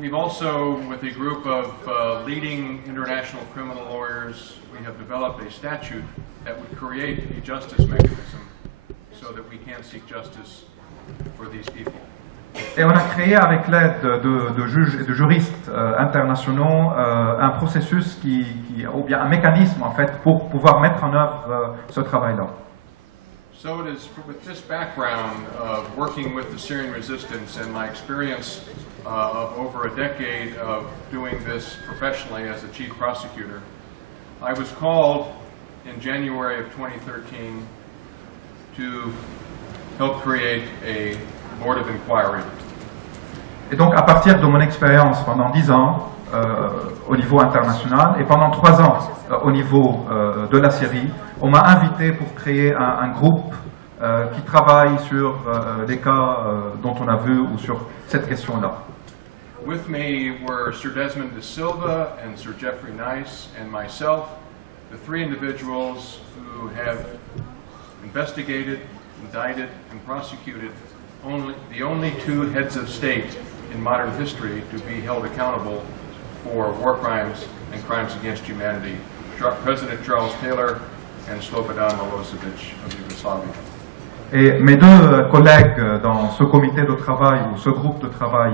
We've also, with a group of leading international criminal lawyers, we have developed a statute that would create a justice mechanism so that we can seek justice for these people. Et on a créé avec l'aide de juges et de juristes internationaux un processus ou bien un mécanisme en fait pour pouvoir mettre en œuvre ce travail-là. So it is with this background of working with the Syrian resistance and my experience of over a decade of doing this professionally as a chief prosecutor, I was called in January of 2013 to help create a board of inquiry. Et donc à partir de mon expérience pendant 10 ans au niveau international et pendant 3 ans au niveau de la Syrie, on m'a invité pour créer un groupe qui travaille sur les cas dont on a vu ou sur cette question-là. With me were Sir Desmond de Silva and Sir Jeffrey Nice and myself, the 3 individuals who have investigated, indicted, and prosecuted the only 2 heads of state in modern history to be held accountable for war crimes and crimes against humanity, President Charles Taylor and Slobodan Milosevic of Yugoslavia. Et mes 2 collègues dans ce comité de travail ou ce groupe de travail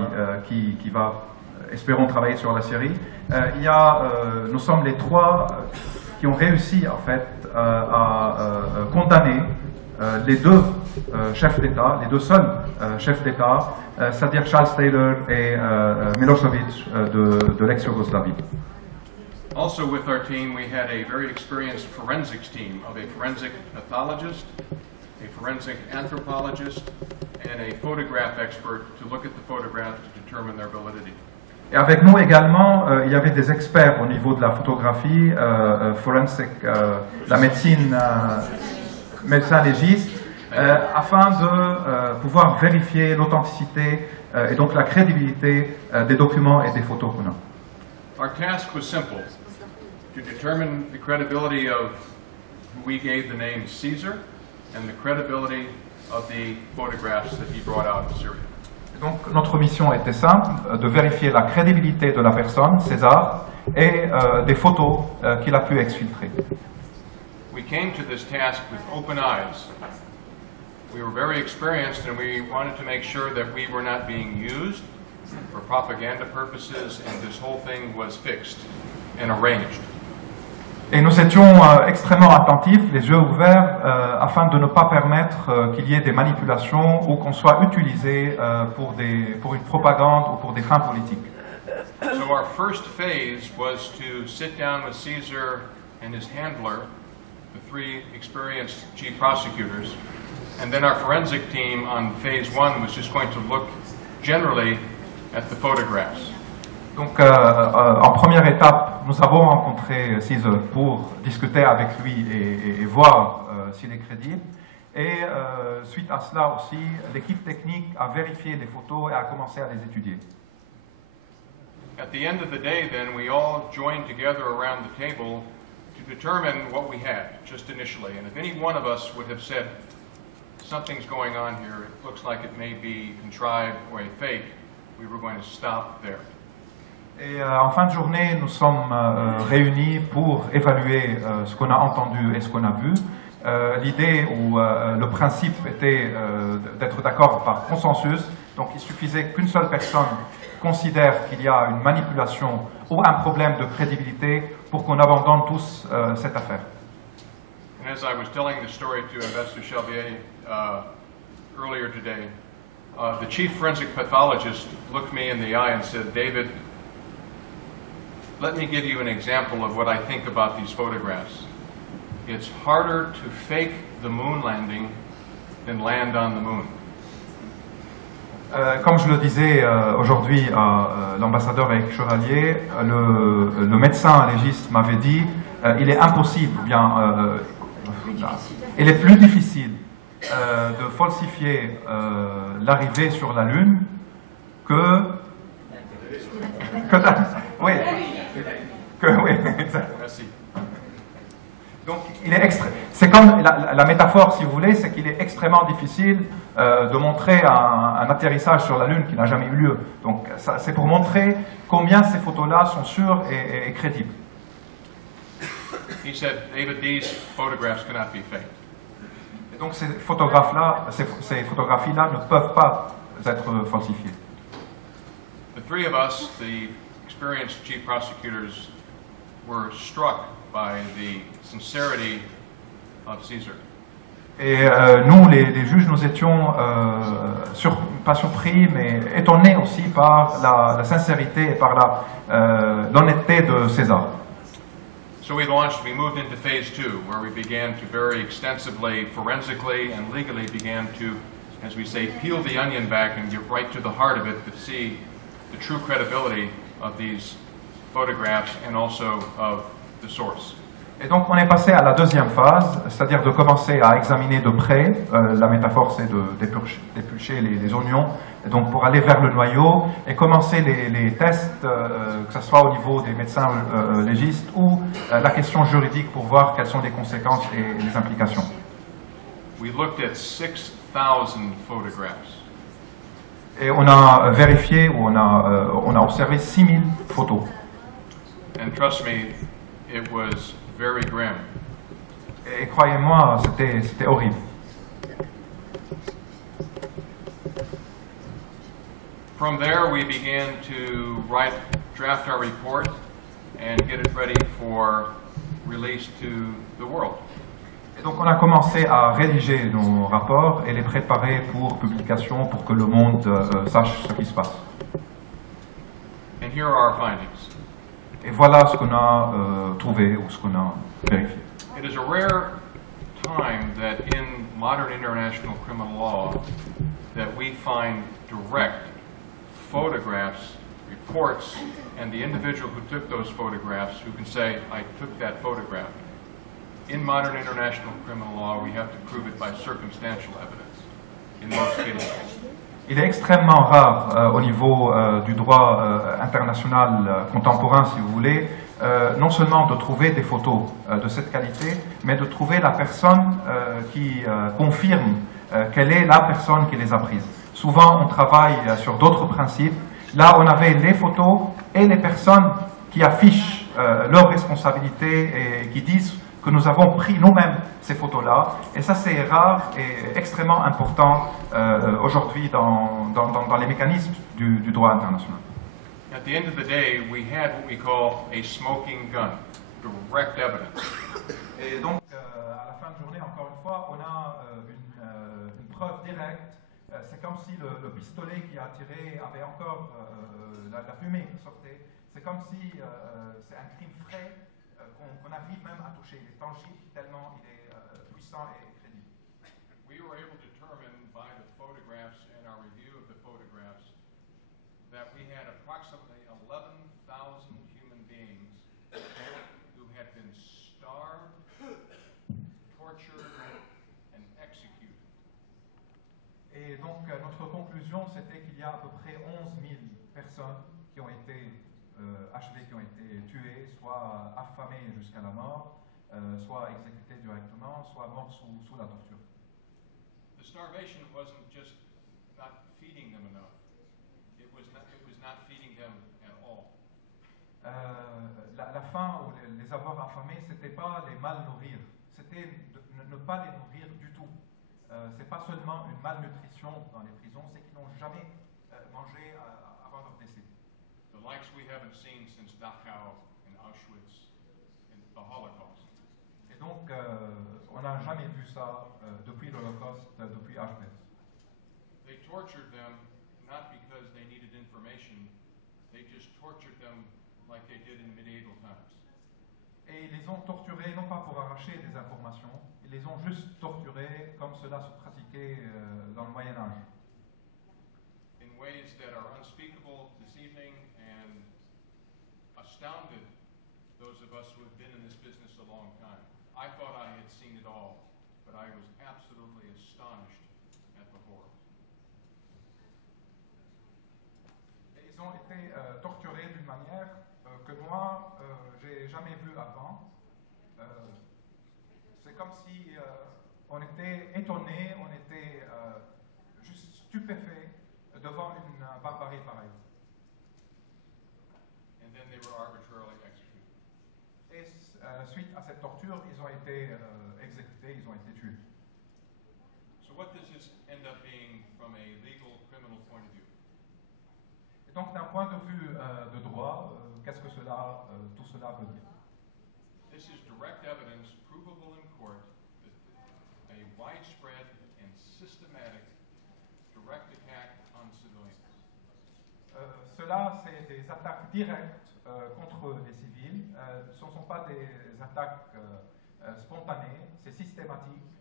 qui va, espérons, travailler sur la Syrie, nous sommes les 3 qui ont réussi en fait à condamner les 2 chefs d'État, les 2 seuls chefs d'État, c'est-à-dire Charles Taylor et Milosevic de l'ex-Yougoslavie. Also with our team, we had a very experienced forensics team of a forensic pathologist, a forensic anthropologist, and a photograph expert to look at the photographs to determine their validity. Et avec nous également, il y avait des experts au niveau de la photographie, forensic, la médecine, médecin légiste, afin de pouvoir vérifier l'authenticité et donc la crédibilité des documents et des photos qu'on a. Our task was simple, to determine the credibility of who we gave the name Caesar and the credibility of the photographs that he brought out of Syria. Donc notre mission était simple, de vérifier la crédibilité de la personne, César, et des photos qu'il a pu exfiltrer. We came to this task with open eyes. We were very experienced and we wanted to make sure that we were not being used for propaganda purposes and this whole thing was fixed and arranged. Et nous étions extrêmement attentifs, les yeux ouverts, afin de ne pas permettre qu'il y ait des manipulations ou qu'on soit utilisé pour une propagande ou pour des fins politiques. So our first phase was to sit down with Caesar and his handler, the 3 experienced chief prosecutors, and then our forensic team on phase 1 was just going to look generally at the photographs. Donc, en première étape, nous avons rencontré Caesar pour discuter avec lui et voir s'il est crédible. Et suite à cela aussi, l'équipe technique a vérifié les photos et a commencé à les étudier. At the end of the day, then, we all joined together around the table to determine what we had, just initially. And if any one of us would have said, something's going on here, it looks like it may be contrived or a fake, we were going to stop there. Et en fin de journée, nous sommes réunis pour évaluer ce qu'on a entendu et ce qu'on a vu. L'idée ou le principe était d'être d'accord par consensus. Donc il suffisait qu'une seule personne considère qu'il y a une manipulation ou un problème de crédibilité pour qu'on abandonne tous cette affaire. And as I was telling the story to Ambassador Chelvier earlier today, the chief forensic pathologist looked me in the eye and said, David, let me give you an example of what I think about these photographs. It's harder to fake the moon landing than land on the moon. Comme je le disais aujourd'hui à l'ambassadeur Eric Chevalier, le médecin légiste m'avait dit il est impossible, ou bien il est plus difficile de falsifier l'arrivée sur la Lune oui, exact. Merci. Donc, C'est comme la métaphore, si vous voulez, c'est qu'il est extrêmement difficile de montrer un atterrissage sur la Lune qui n'a jamais eu lieu. Donc c'est pour montrer combien ces photos-là sont sûres et crédibles. He said, David, these photographs cannot be faked. Et donc ces photographies-là ne peuvent pas être falsifiées. The three of us, the experienced chief prosecutors, were struck by the sincerity of Caesar. Et nous, les juges, nous étions pas surpris, mais étonnés aussi par la sincérité et par l'honnêteté de César. So we moved into phase 2, where we began to very extensively, forensically and legally began to, as we say, peel the onion back and get right to the heart of it to see the true credibility of these photographs and also of the source. Et donc on est passé à la deuxième phase, c'est-à-dire de commencer à examiner de près, la métaphore c'est d'éplucher les oignons, et donc pour aller vers le noyau et commencer les tests, que ce soit au niveau des médecins légistes ou la question juridique pour voir quelles sont les conséquences et les implications. We looked at 6,000 photographs. Et on a vérifié, ou on a observé 6000 photos. And trust me, it was very grim. Et croyez-moi, c'était horrible. From there, we began to draft our report and get it ready for release to the world. Et donc on a commencé à rédiger nos rapports et les préparer pour publication, pour que le monde sache ce qui se passe. And here are our findings. Et voilà ce qu'on a trouvé ou ce qu'on a vérifié. It is a rare time that in modern international criminal law that we find direct photographs, reports, and the individual who took those photographs who can say, I took that photograph. In modern international criminal law, we have to prove it by circumstantial evidence in most cases. Il est extrêmement rare au niveau du droit international contemporain, si vous voulez, non seulement de trouver des photos de cette qualité, mais de trouver la personne qui confirme quelle est la personne qui les a prises. Souvent, on travaille sur d'autres principes. Là, on avait les photos et les personnes qui affichent leurs responsabilités et qui disent que nous avons pris nous-mêmes ces photos-là. Et ça, c'est rare et extrêmement important aujourd'hui dans les mécanismes du droit international. At the end of the day, we had what we call a smoking gun, direct evidence. Et donc, à la fin de journée, encore une fois, on a une preuve directe. C'est comme si le pistolet qui a tiré avait encore la fumée qui sortait. C'est comme si c'est un crime frais qu'on arrive même à toucher. Il est tangible tellement il est puissant et crédible. We were able to determine by the photographs and our review of the photographs that we had approximately 11,000 human beings who had been starved, tortured, and executed. Et donc, notre conclusion, c'était qu'il y a à peu près 11 000 personnes qui ont été achevées, qui ont été tuées, soit affamées jusqu'à la mort, soit exécutées directement, soit mortes sous la torture. The starvation wasn't just not feeding them enough. It was not feeding them at all. La faim ou les avoir affamés, c'était pas les mal nourrir, c'était ne pas les nourrir du tout. C'est pas seulement une malnutrition dans les prisons, c'est qu'ils n'ont jamais mangé avant leur décès. The likes we haven't seen since Dachau and Auschwitz and the Holocaust. Et donc, on n'a jamais vu ça depuis l'Holocauste, depuis Auschwitz. They tortured them not because they needed information, they just tortured them like they did in medieval times. Et ils les ont torturés non pas pour arracher des informations, ils les ont juste torturés comme cela se pratiquait dans le Moyen Âge. In ways that are unspeakable, deceiving, and astounded those of us who have been in this business a long time. I thought I had seen it all, but I was absolutely astonished at the horror. Et ils ont été torturés d'une manière que moi, j'ai jamais vue avant. C'est c'est comme si on était étonné, on était juste stupéfait devant une barbarie pareille. And then they were arbitrarily executed. Et suite à cette torture, ils ont été exécutés, ils ont été tués. So what does this end up being from a legal criminal point of view? Et donc, d'un point de vue de droit, qu'est-ce que tout cela veut dire? This is direct evidence provable in court that a widespread and systematic direct attack on civilians. Cela, c'est des attaques directes contre les civils. Ce ne sont pas des attaques spontanées, c'est systématique,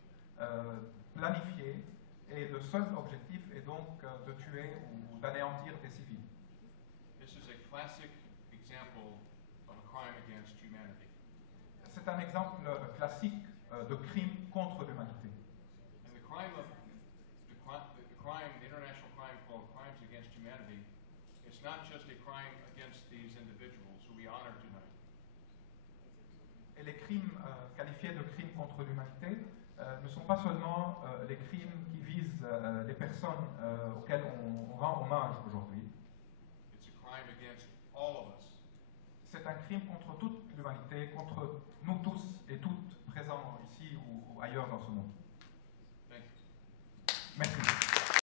planifié, et le seul objectif est donc de tuer ou d'anéantir des civils. This is a classic example of a crime against humanity. C'est un exemple classique de crime contre l'humanité. And the international crime called crimes against humanity, it's not just a crime against these individuals who we honor tonight. Et les crimes qualifiés de crimes contre l'humanité ne sont pas seulement les crimes qui visent les personnes auxquelles on rend hommage aujourd'hui. It's a crime against all of us. C'est un crime contre toute l'humanité, contre nous tous et toutes présents ici ou ailleurs dans ce monde. Thank you. Merci.